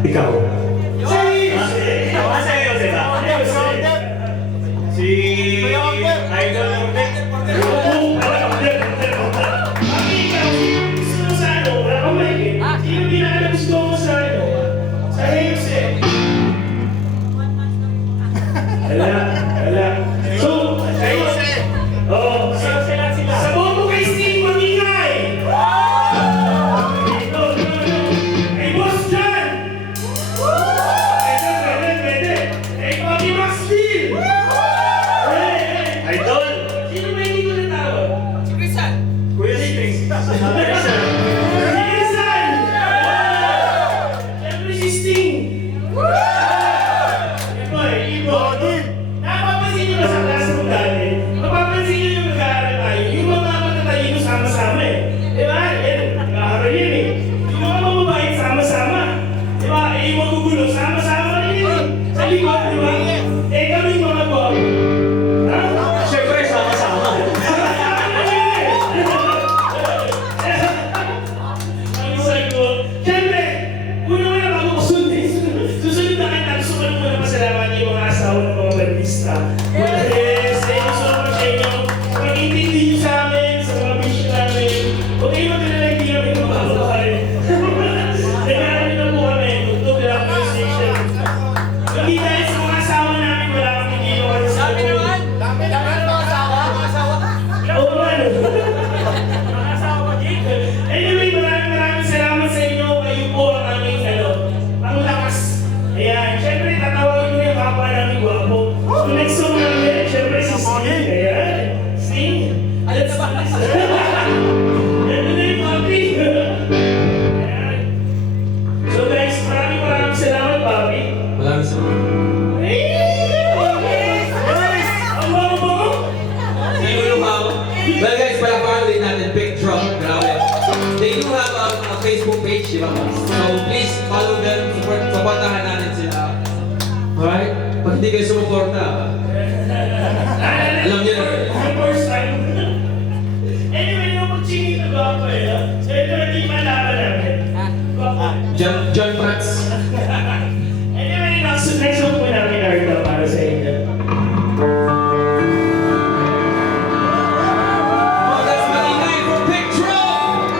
Ikaw. Si Idol Nordic. Sino pinakagusto mo sa ano? Sa Hayes eh. Wala. So, Hayes eh. Oo. Sa bobo kay Steve, magingay! Ay, Boss John! Pwede. Ay, Paki Max Steve! Idol. Sino ba hindi ko natawag? Si Crisan. Kuya Sting. Siyempre si Sting! Ibo. Napapansin niyo ba sa klase mo dati? Mapapansin niyo yung mag-aaral tayo. Yung mga matatalino sama-sama eh. Diba? Nag-aaral yun eh. Yung mga mababait sama-sama. Diba? Yung magugulo sama-sama rin yun eh. Sa likod, diba? Kami mga guwapo. Ha? Siyempre, sama-sama. Ang sagot. Siyempre, una mo na bago ko susunod na kita. Gusto ko lang muna pasalamat yung mga asawa ng mga balista. Yes, thank you so much sa inyo. Pag-intindi nyo sa amin, sa mga mission namin. Huwag kayo mag-alala, hindi kami mapapakali. Nagkaroon nyo na po kami. Tugtog lang po yung station. Hindi dahil sa mga asawa namin, wala kami dito kasi sa Dami naman. Dami naman mga asawa. Mga asawa ka. Oo, ano? Mga asawa ko, Jake. Anyway, maraming salamat sa inyo. Kayo po ang aming, panglakas. Ayan, syempre, tatawagin mo yung kapwa namin gwapo. So, next song namin, syempre, si Sting. Ayan, Sting. Alam na ba? Yan na yung papi. Ayan. So, guys, maraming salamat, papi. Maraming salamat. Ang bango. Sino yung hawak? Well guys, palakpakan din natin PickDrop. Grabe. They do have a Facebook page, di ba? So please follow them, supportahan natin sila. Alright? Pag hindi kayo sumuporta, alam niyo na. First time. Anyway, yung mag-chingin na gwapo eh. So, ito na di malaman namin. Gwapo. John Prats. Anyway, next song po namin, Arda, para sa inyo. Oh, that's maingay for PickDrop!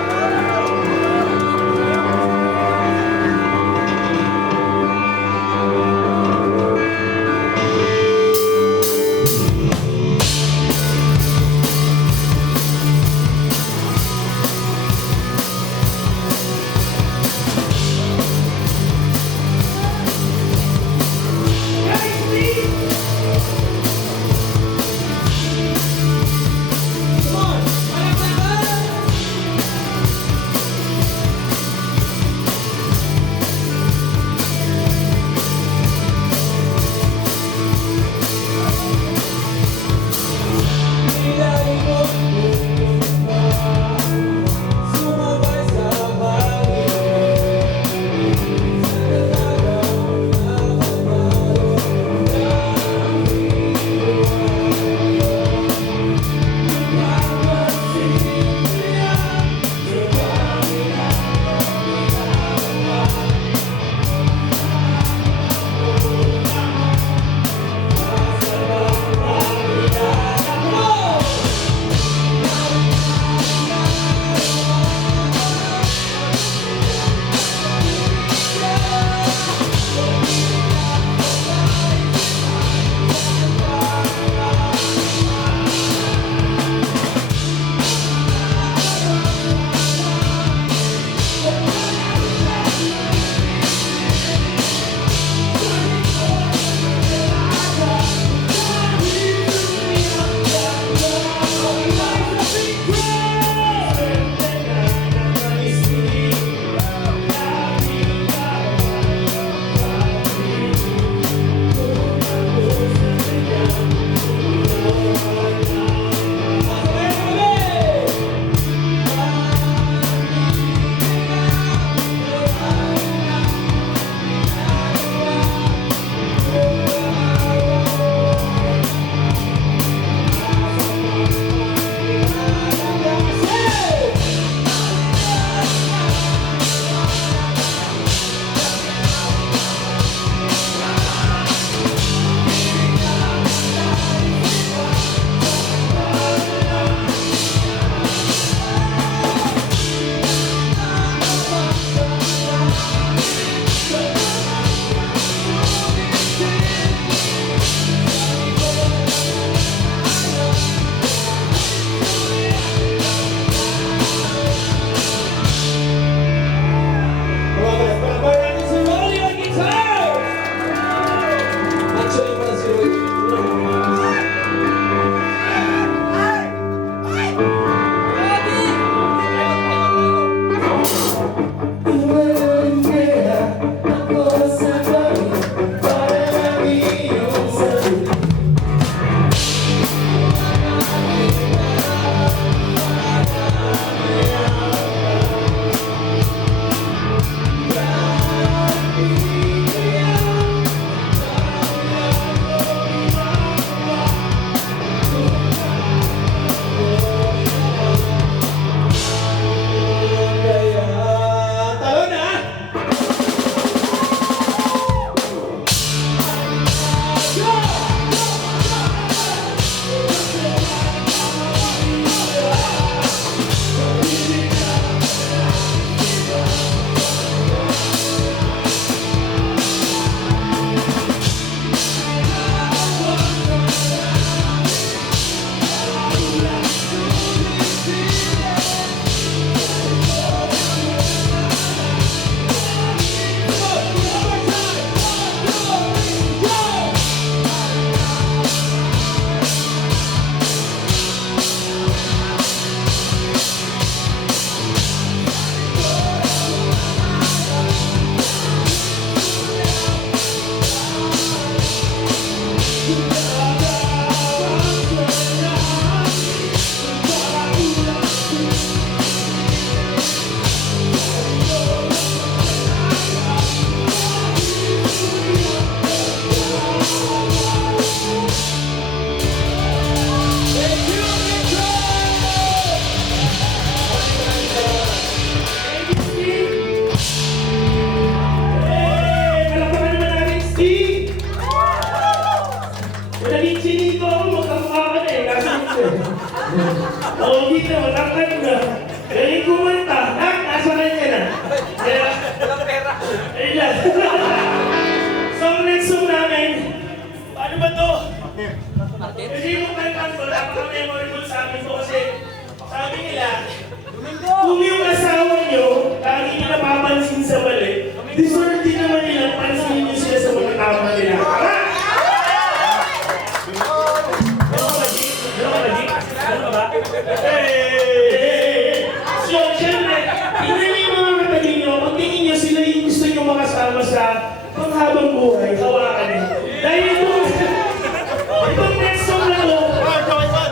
panghabang buhay, hawakan mo. Dahil itong next song na to,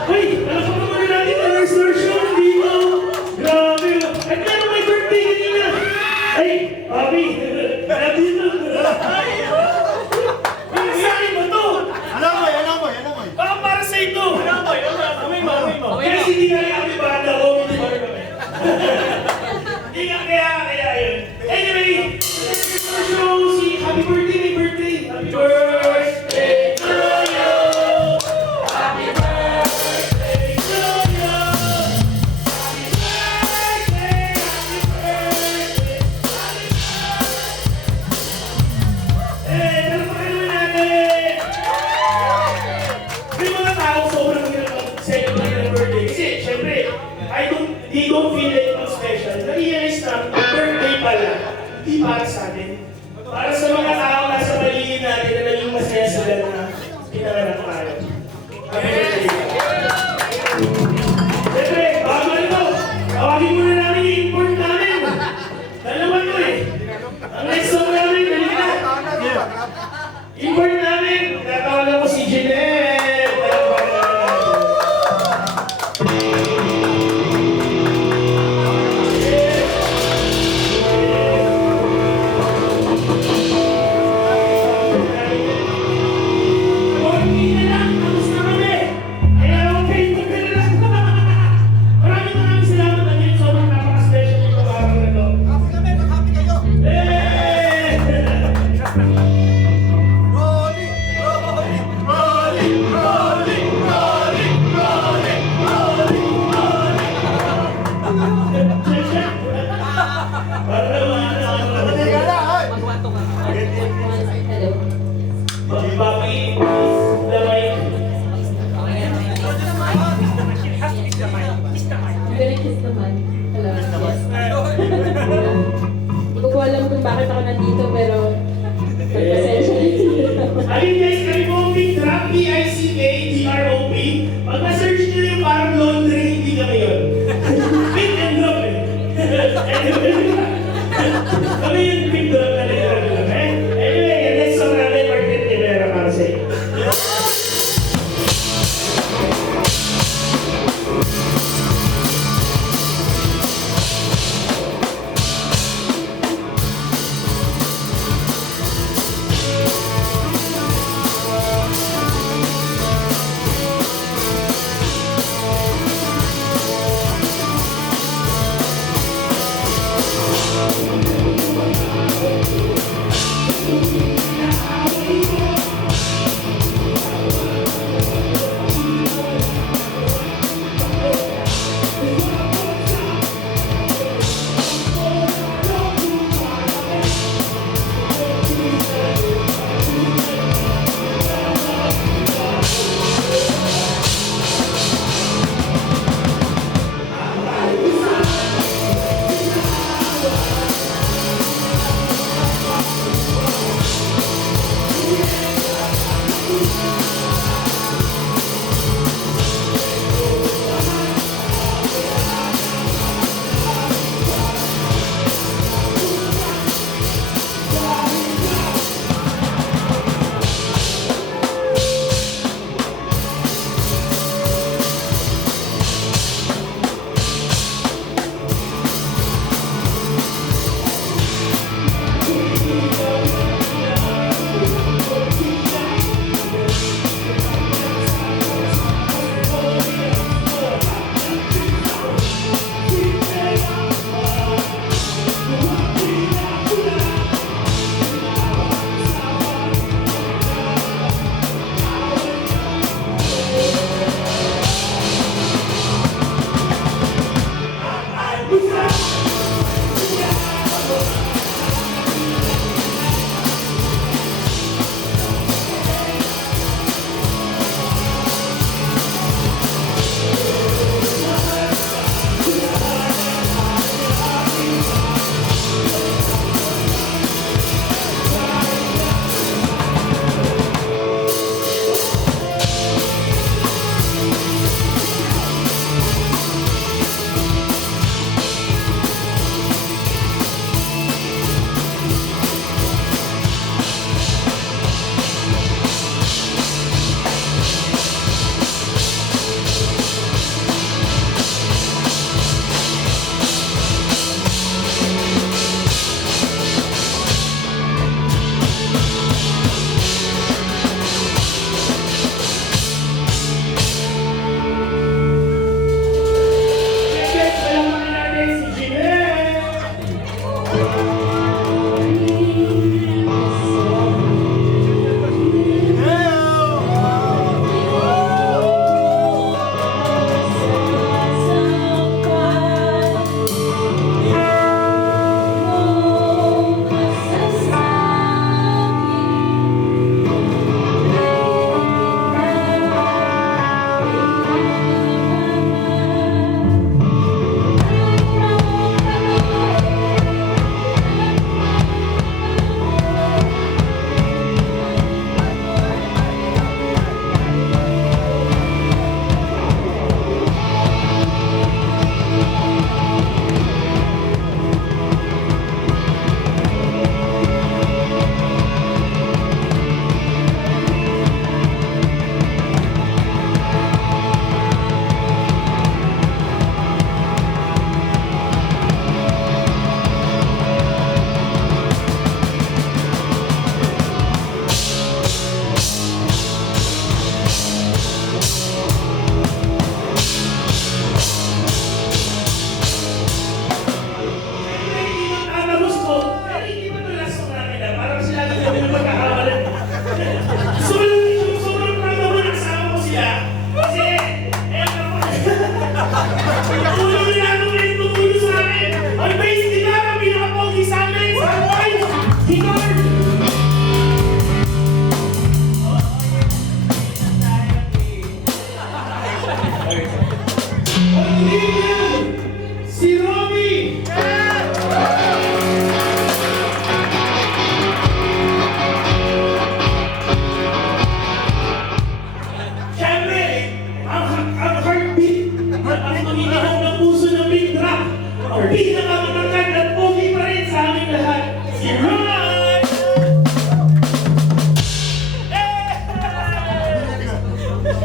uy, alam ko naman natin ang first version, hindi ko. Grabe. At meron may birthday kanina. Ay, Bobby, nandito. Pinagsahin mo to. Baka para sa ito. Amay mo. Kaya hindi ka rin kami banda ko. Hindi ka kaya yun. Anyway, show si happy birthday, may birthday. Happy birthday to you. Happy birthday to you. Happy birthday, pero pakailan natin. May mga tao sobrang celebrate ng birthday. Kasi, syempre, they don't feel like it's special. Na-realize na, birthday pala, hindi para sa atin. Para sa mga tao nasa paligid natin na naging masaya sila na pinanganak tayo. Happy birthday. Syempre, bago ito, tawagin muna namin yung import namin. Dalawa to eh. Ang next song namin, dali na. Import namin, natawagan ko si Jeanette. Maraming salamat again. Sobrang napaka-special yung pag-aarap na ito. Papi, lamay. Very kiss naman. Hello. Hindi ko alam kung bakit ako nandito pero pagpasensya na Ayun guys, kami po ang PickDrop, PickDrop. Pag na-search nyo yung parang laundry, hindi kami yun. Pick and drop eh. Kami yung PickDrop na nila lang eh. Anyway, yung next song namin, Martin Rivera para sa iyo. Si Robby! Siyempre, ang heartbeat ang tumitinong ng puso ng PickDrop. Ang pinakamatangkad at pogi pa rin sa aming lahat. Si Roy!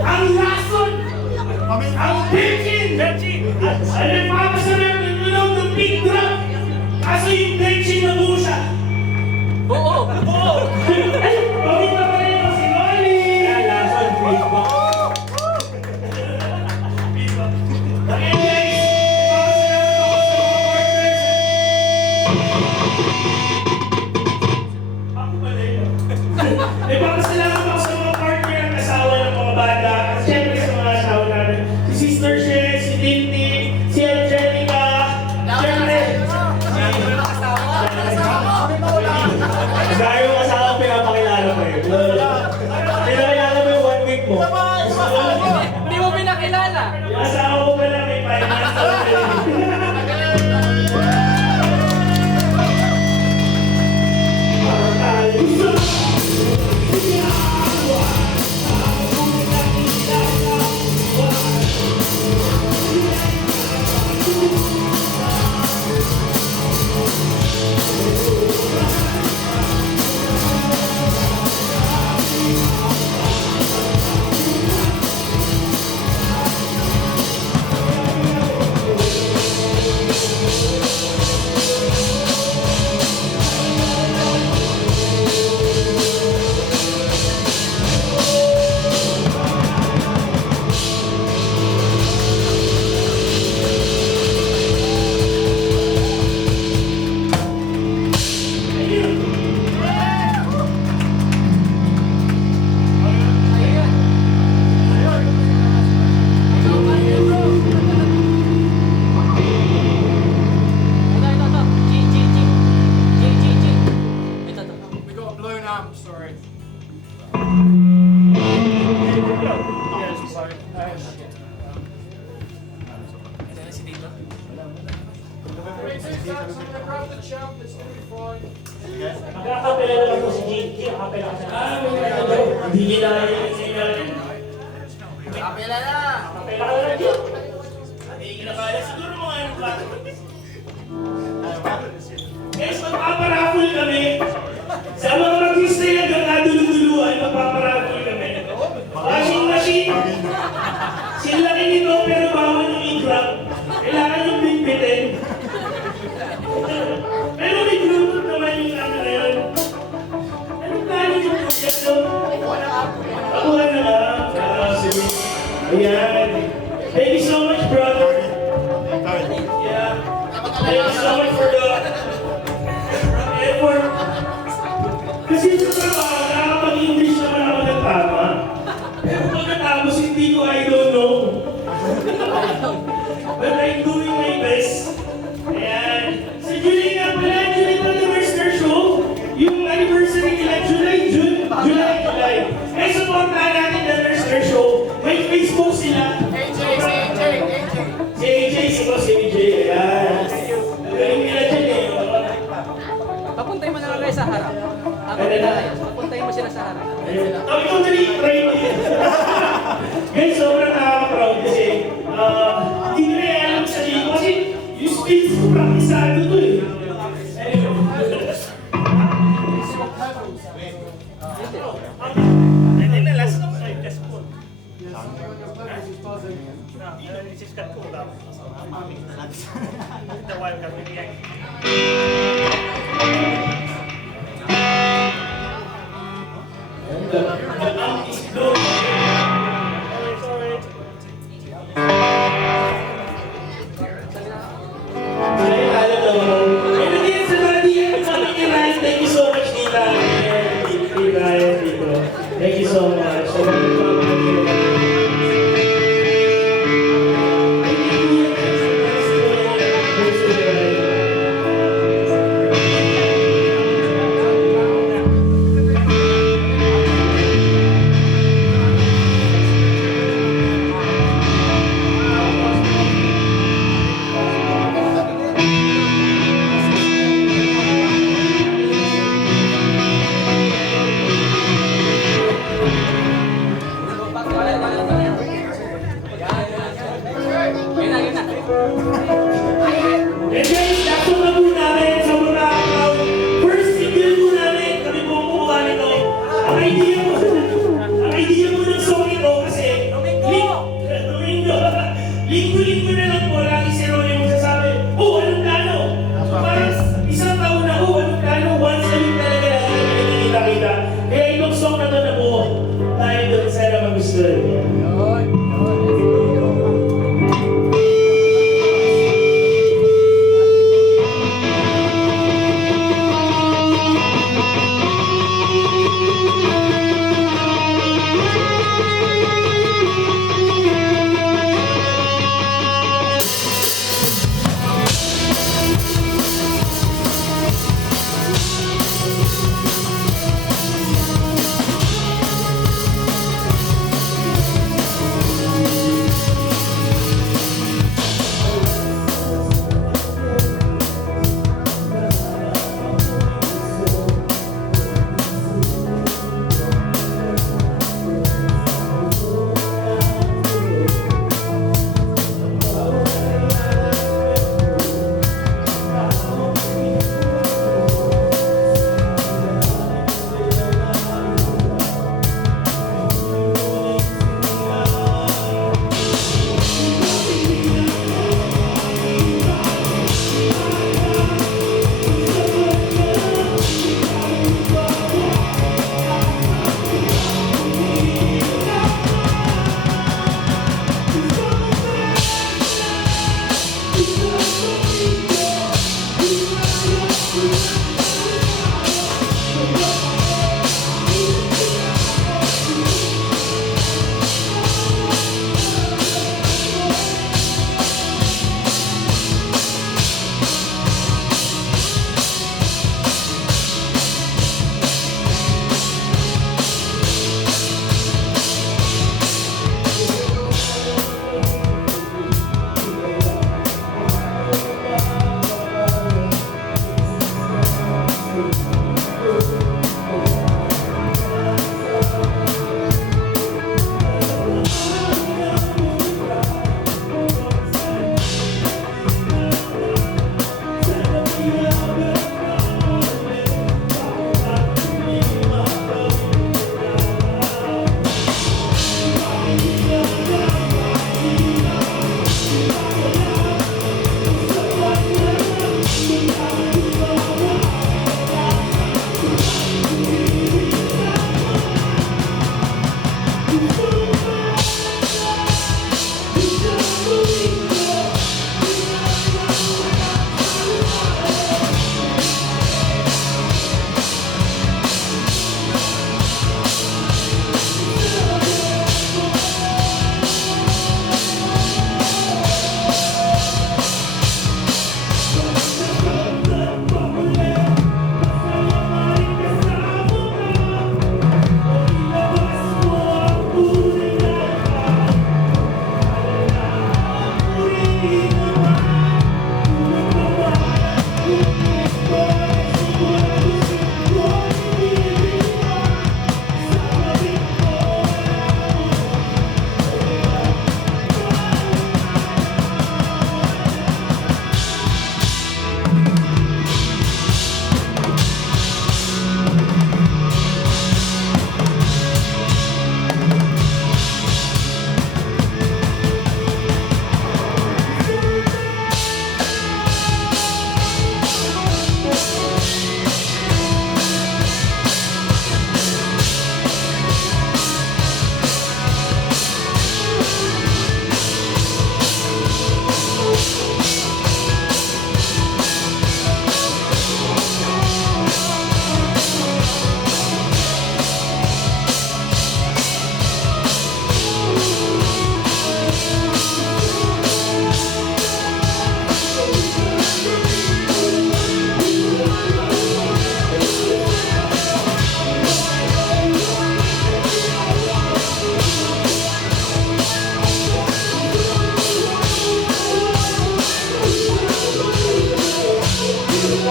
Ang lason! Ang virgin! Ano yung makakasarap ng tulog ng PickDrop? Kaso yung virgin na buo siya. Oo! Oo! Ay! Pogi pa rin ako si Rolly! Lason, feedback. Okay guys, ipapasalamat ako sa mga partner at asawa ng mga bata. At syempre sa mga asawa namin. Si Sister She, si Tinti, si Angelica. Syempre, Dahil yung asawa pinapakilala ko eh. Pinakilala mo yung 1 week mo. Hindi mo pinakilala! yung asawa ko pala may finance. Magkakapila lang po si JT. Nakapila ka sa Hindi nila yung sinyalan. Kapila na! Nakapila ka na lang dito. Hindi kinakala siguro mga yung plato. Guys, magpaparapol kami. Sa mga mag-stay hanggang naduluduluan, magpaparapol kami. Washing machine. Silaki nito pero bawal yung i-grab. Kailangan yung bigbitin. Pero may Bluetooth naman yung ano na yun. Anong plano yung project doon? Takuhan na lang. Sige. Ayan. Thank you so much, brother. Yeah. Thank you so much for the sa harap. Ang pinayos, papuntahin mo sila sa harap. Oh, ikaw dali, right? Guys, sobrang nakaka-proud kasi hindi ko na alam sa sarili ko kasi yung skills ko praktisado to eh. Hindi na last na sa test ko. Siskat ko dapat. Ito wala kami niya. Thank you so much, Tita. Thank you so much.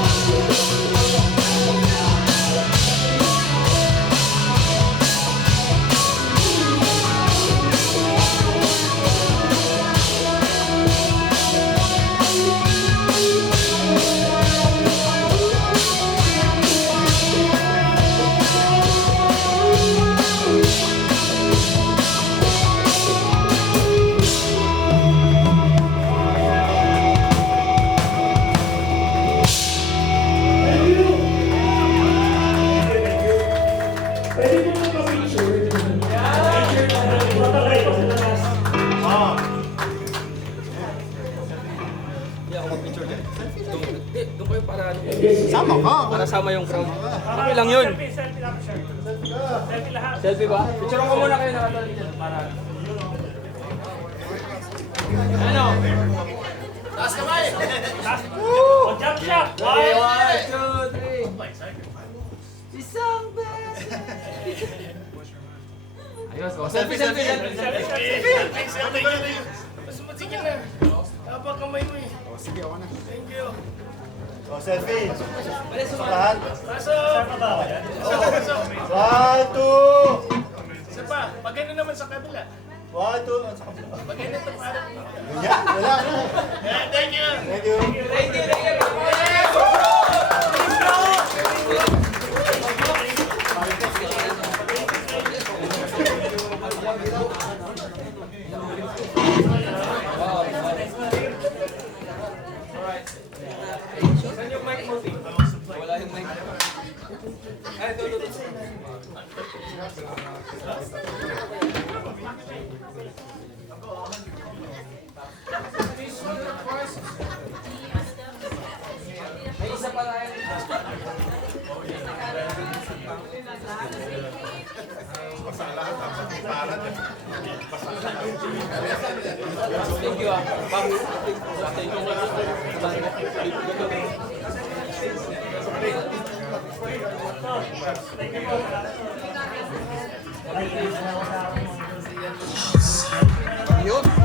Thank you. Pwede mo magpa-picture. Picture na lang. Protocol ko sa labas. Hindi ako mag-picture dyan. Doon kayo para ano. Sama ka. Para sama yung crowd. Okay lang yun. Selfie ba? Picture ko muna kayo nakatali dyan. Para ano? Taas kamay! O, jump shot! Okay, 1, 2, 3. Isang beses. Ayos, oh. Selfie, selfie, selfie. Sige, ako na. O, selfie. Balik, Sa sumunod. lahat. Saan pa ba ako yan? 1, 2. Isa pa, pag gano'n naman sa kabila. 1, 2. Sa kabila. Pag gano'n ito parang... Ganyan, wala na. Thank you! Thank you. Thank you, thank you. Saan yung mic mo, Tim? Wala yung mic. Ay, ito. May isa pa tayo. Thank you, ah. Thank you. Yun.